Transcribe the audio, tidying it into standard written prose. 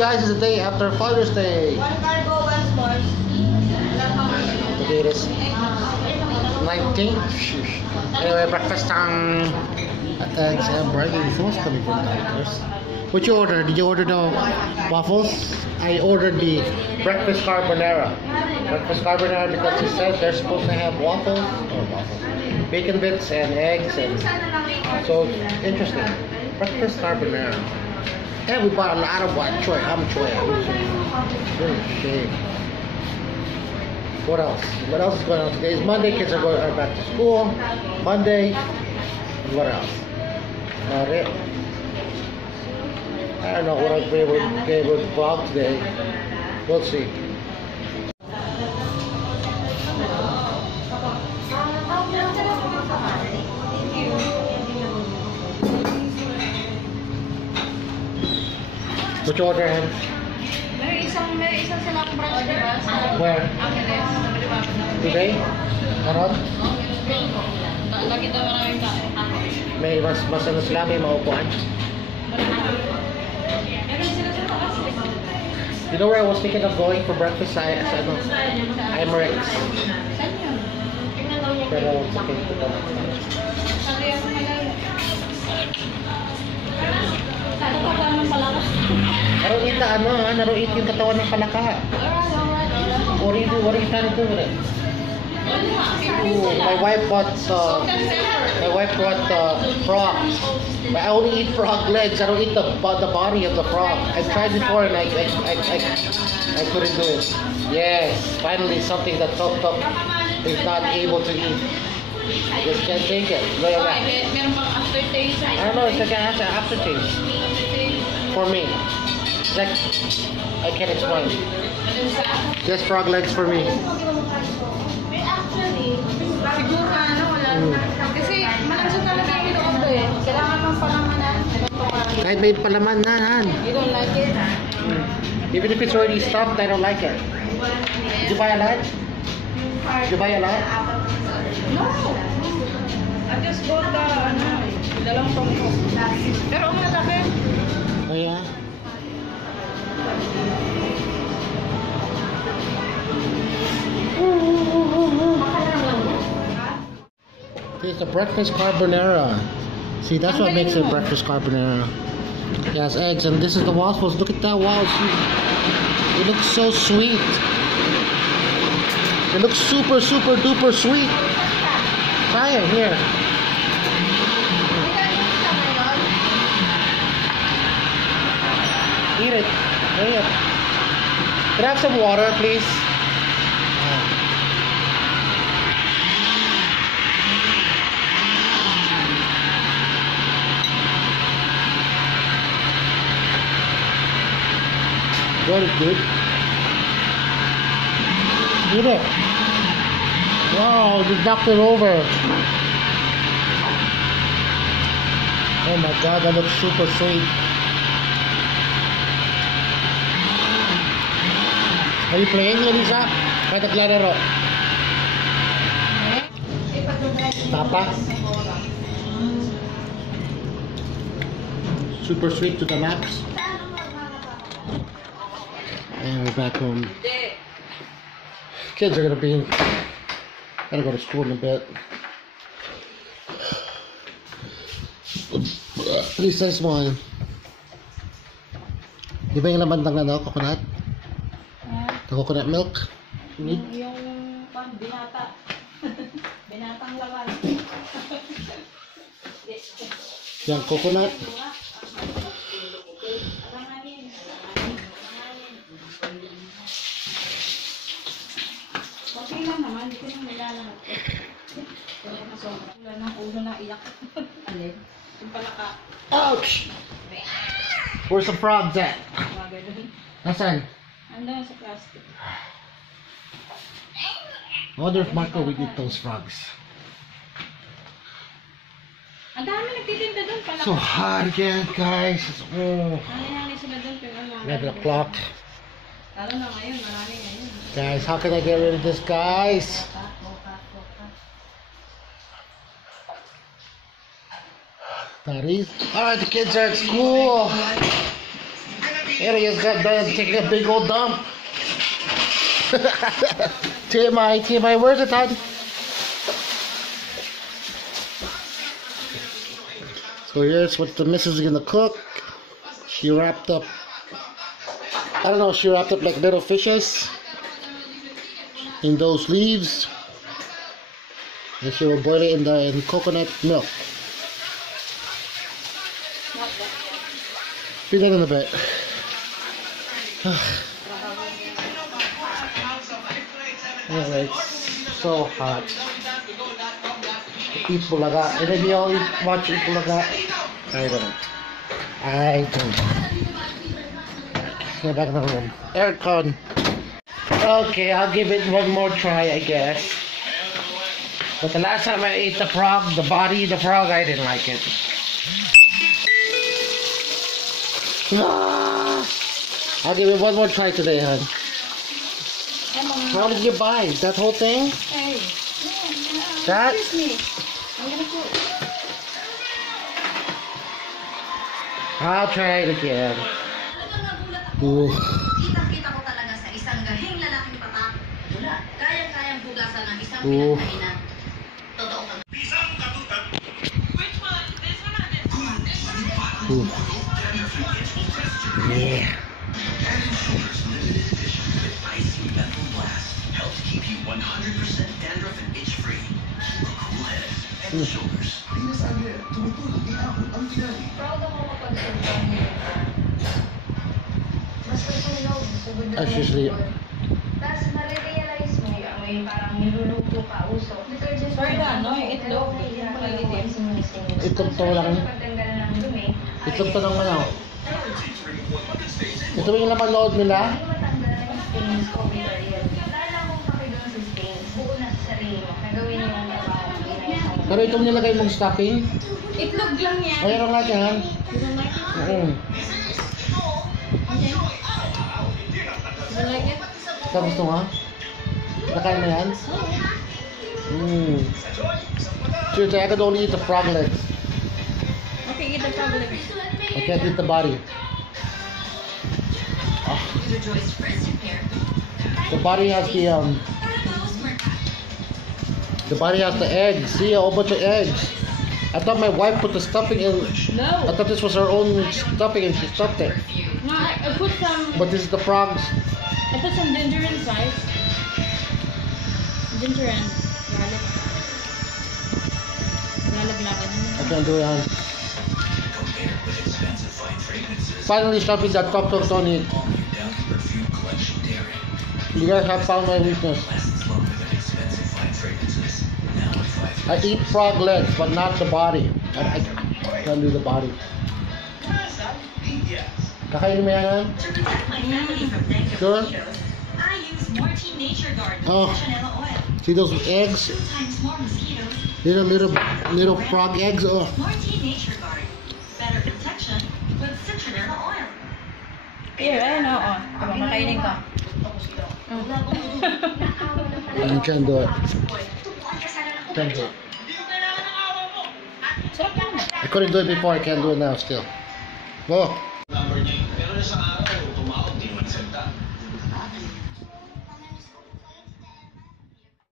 guys, it's the day after Father's Day. One carbo, one s'mores. Today is 19th. Anyway, breakfast time. Eggs and bragging sauce coming from Tigers. What you order? Did you order the waffles? I ordered the breakfast carbonara. Breakfast carbonara because he said they're supposed to have waffles, bacon bits and eggs, and so interesting. Breakfast carbonara. And we bought a lot of white choy. I'm choy. What else? What else is going on today? It's Monday. Kids are back to school. Monday. And what else? Not it. I don't know what I'll be able to vlog today. We'll see. What you order, Hen? May isang silang branch, diba? Where? Today? Karon? Lagi daw maraming tao. May mas ano sila, may maupuan. You know where I was thinking of going for breakfast? Emirates. Pero sa akin ko naruit yung katawan ng palaka. What are you trying to do with it? Ooh, my wife bought frogs. But I only eat frog legs. I don't eat the body of the frog. I tried before and I couldn't do it. Yes, finally something that Top is not able to eat. I just can't take it. Look at that. I don't know. It's like an aftertaste for me. It's like I can't explain. Just frog legs for me. Siguro wala. Kasi malamsot talaga yung ito eh. Kailangan mong palamanan. Kahit may palaman na, Han. You don't like it? Even if it's already stuffed, I don't like it. Did you buy a lot? Did you buy a lot? No. I just bought the dalawang tongko. Pero ang malaki. Oh yeah? It's a breakfast carbonara. See, that's what makes it breakfast carbonara. It has eggs, and this is the waffles. Look at that, wow! It looks so sweet. It looks super duper sweet. Try it here. Eat it. Hurry up. Can I have some water, please? Very good. Eat it. Wow, you knocked it over. Oh my God, that looks super sweet. Are you playing, Elisa? Kahit naglalaro. Tapa. Super sweet to the max. And we're back home. Kids are gotta go to school in a bit. At least this one. Di ba yung laman ng coconut? The coconut milk? You need? Yung binata. Binatang laman. Yung coconut? Okay lang naman, hindi ko nang nilalahat ko. Wala ng ulo na iyak. Alin? Yung palaka. Ouch! Where's the frogs at? Nasaan? Ando sa plastic. I wonder if Marco would eat those frogs. Ang dami nagtitinda doon palaka. So hot again, guys. Oh. Nani sila doon pero 11 o'clock. Lalo na ngayon, marami ngayon. Guys, how can I get rid of this, guys? Alright, the kids are at school. Aaron just got done taking a big old dump. TMI, where's the time? So here's what the missus is gonna cook. She wrapped up, I don't know, she wrapped up like little fishes in those leaves. And she will boil it in coconut milk. Be that in a bit. Anyway, it's so hot. Eat bulaga. And then you all watch Eat Bulaga. I don't. Get back in the room. Aircon. Okay, I'll give it one more try, I guess. But the last time I ate the frog, the frog, I didn't like it. I'll give it one more try today, hon. How did you buy that whole thing? Hey. That? I'm gonna cook. I'll try it again. Ooh. Kita-kita ko talaga sa isang gahing lalaking patak. Kayang-kayang bugasan ng isang Ooh. pinagkainan. Totoo ka. Ooh. Yeah. Helps keep you 100% dandruff and itch free. For cool head and shoulders. Proud ako kapag sobrang hirap. Mas susunog, sugod na That's usually- Tapos nare-realize mo, yung parang niluluto ka, usok. Sorry na, no? Yung itlog. Itlog to lang. Pagtanggal ng dumi. Itlog to lang manaw. Ito ba yung laman loob nila? Hindi matanggal na yung stains ko with oil. Dahil akong pakidon sa stains, buo na sa sarili mo. Nagawin yung trabaho. Pero itong nilagay mong stuffing? Itlog lang yan. Ay, ano nga yan? You don't like it? Mm. Okay. You don't like it? Ikaw gusto nga? Nakain mo yan? Mm. Seriously, I could only eat the frog legs. Okay, eat the frog legs. I can't eat the body. Oh. The body has the body has the eggs. See, a whole bunch of eggs. I thought my wife put the stuffing in. I No. thought this was her own stuffing and she stuffed it. No, I put some. But this is the frogs. I put some ginger inside. Ginger and garlic. Lalaglagan I can't do it, hon. Compared with expensive fine fragrances. Finally stuffing that top of Tony. All new down to perfume collection daring. You guys have found my weakness. Lasts longer than expensive fine fragrances. Now at 5. I eat frog legs, but not the body. I can't do the body. Kakainin mo yan, hon? To protect my family from dengue Sure. mosquitoes, I use Mortein Nature Guard Oh. citronella oil. See those eggs? 2 times more mosquitoes. Little frog eggs. Oh. Mortein Nature Guard. Better protection with citronella oil. Here, ayun o. Diba, makainin ka. I can't do it. Can't do it. Sarap lang. I couldn't do it before. I can't do it now still. Whoa.